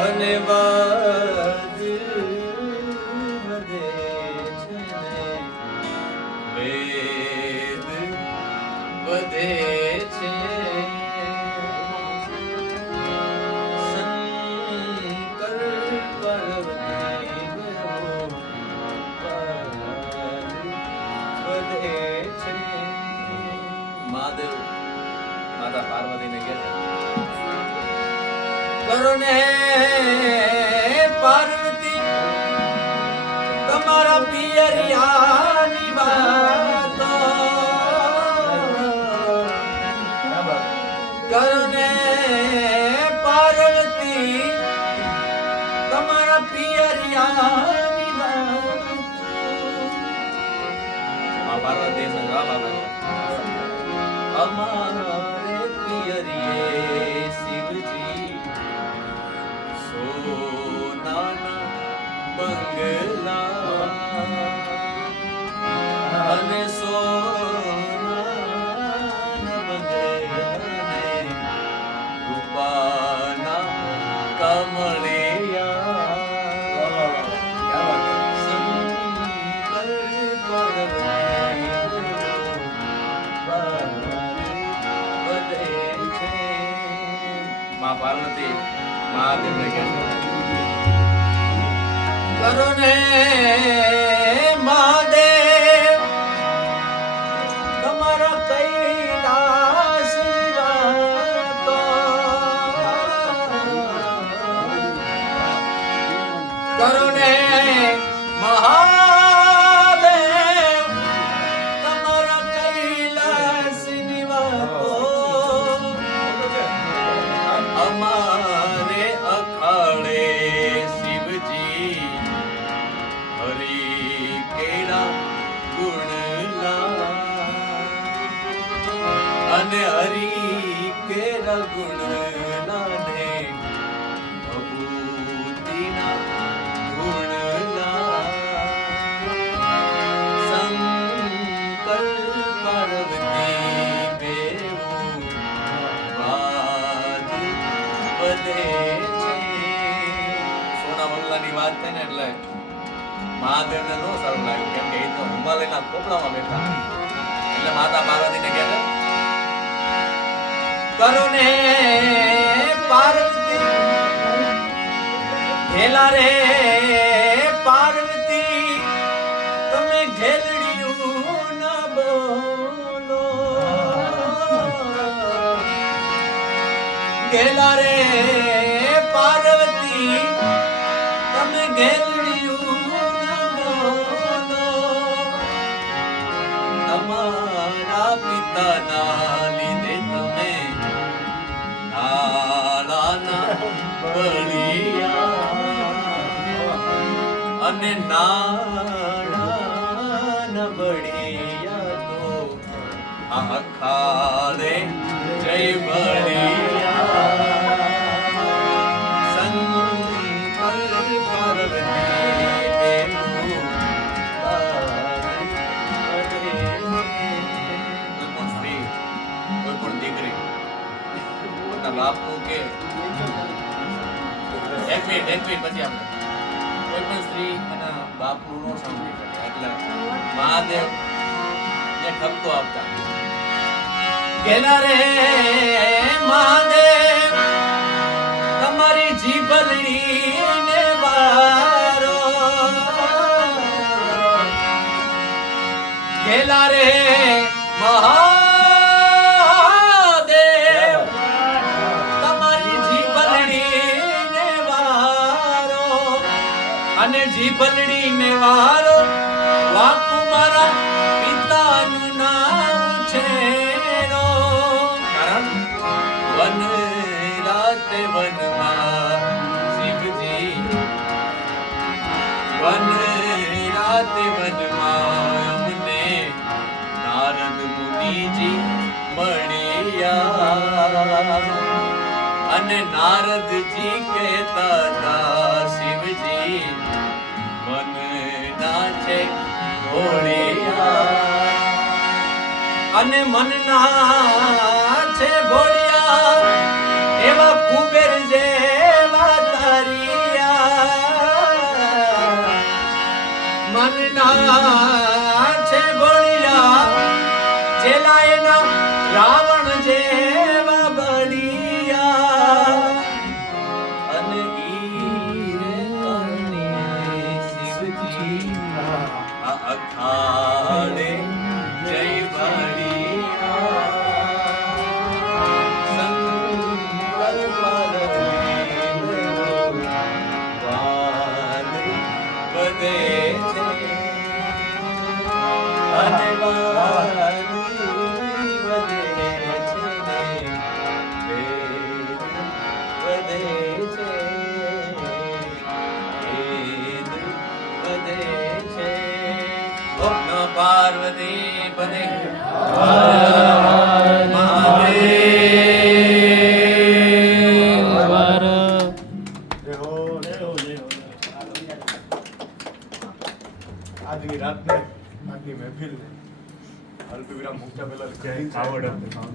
અને વાદ વધે છે ને વેદ વધે છે શંકર પાર્વતી વધે છે મહાદેવ માતા પાર્વતીને કહે કરો ને પાર્વતી તમારા પિયરિયાની વાતો કરો ને પાર્વતી તમારા પિયરિયાની વાતો પાર્વતી જવાબ આપે અમારે પિયરિયે શિવજી સોનાના બંગલા અને સોનાના બંગલાને રૂપાના કમળિયા શંકર પાર્વતી વધે છે મા પાર્વતી મહાદેવને કહે કરો ને મહાદેવ તમારા કૈલાસ વાતો કરો ને મહાદેવ તમારા કૈલાસ વાતો અમારે અખાડે શિવજી હરી કેરા ગુણલા અને હરી કેરા ગુણલા ને ભભૂતિના ગુણલા શંકર પાર્વતી બેવું વાદ વધે છે સોના બંગલાની વાત થાય ને એટલે મહાદેવને નો સારું લાગ્યું કેમ કે એ તો હિમાલયના પોપડામાં બેઠા એટલે માતા પાર્વતીને કહે કરો ને પાર્વતી ઘેલા રે પાર્વતી તમે ઘેલડિયું ન બોલો ઘેલા રે પાર્વતી તમે ઘેલડિયું તમારા પિતાના લીધે તમે નાળાના બળિયા અને નાળાના બળિયા તો આખાડે જય બળિયા શંકર પાર્વતી બાપનું કે એક મિનિટ પછી આપણે કોઈ પણ સ્ત્રી અને બાપનું નો સાંભળી શકે એટલે મહાદેવ ને ઠપકો આપતા કેલા રે મહાદેવ તમારી જીભલડી ને વારો કેલા રે અને જીભલડી ને વારો વાકુ મારા પિતાનું નામ છે કારણ વન રાતે વનમાં શિવજી વન રાતે વનમાં અમને નારદ મુનિજી મળ્યા અને નારદજી કહેતા હતા શિવજી અને મનના છે ભોળિયા એવા કુબેર જેવા તારિયા મનના છે ભોળિયા જેલા એના રાવણ જેવા બળિયા અને ઈ કરણી શિવજી આ અખાડે જય બળિયા સંકલ્પ વધે છે અને પાર્વતી પદે આજની રાતને આજની મહેફિલ અલ્પ વિરામ મૂક્યા પહેલા આવડ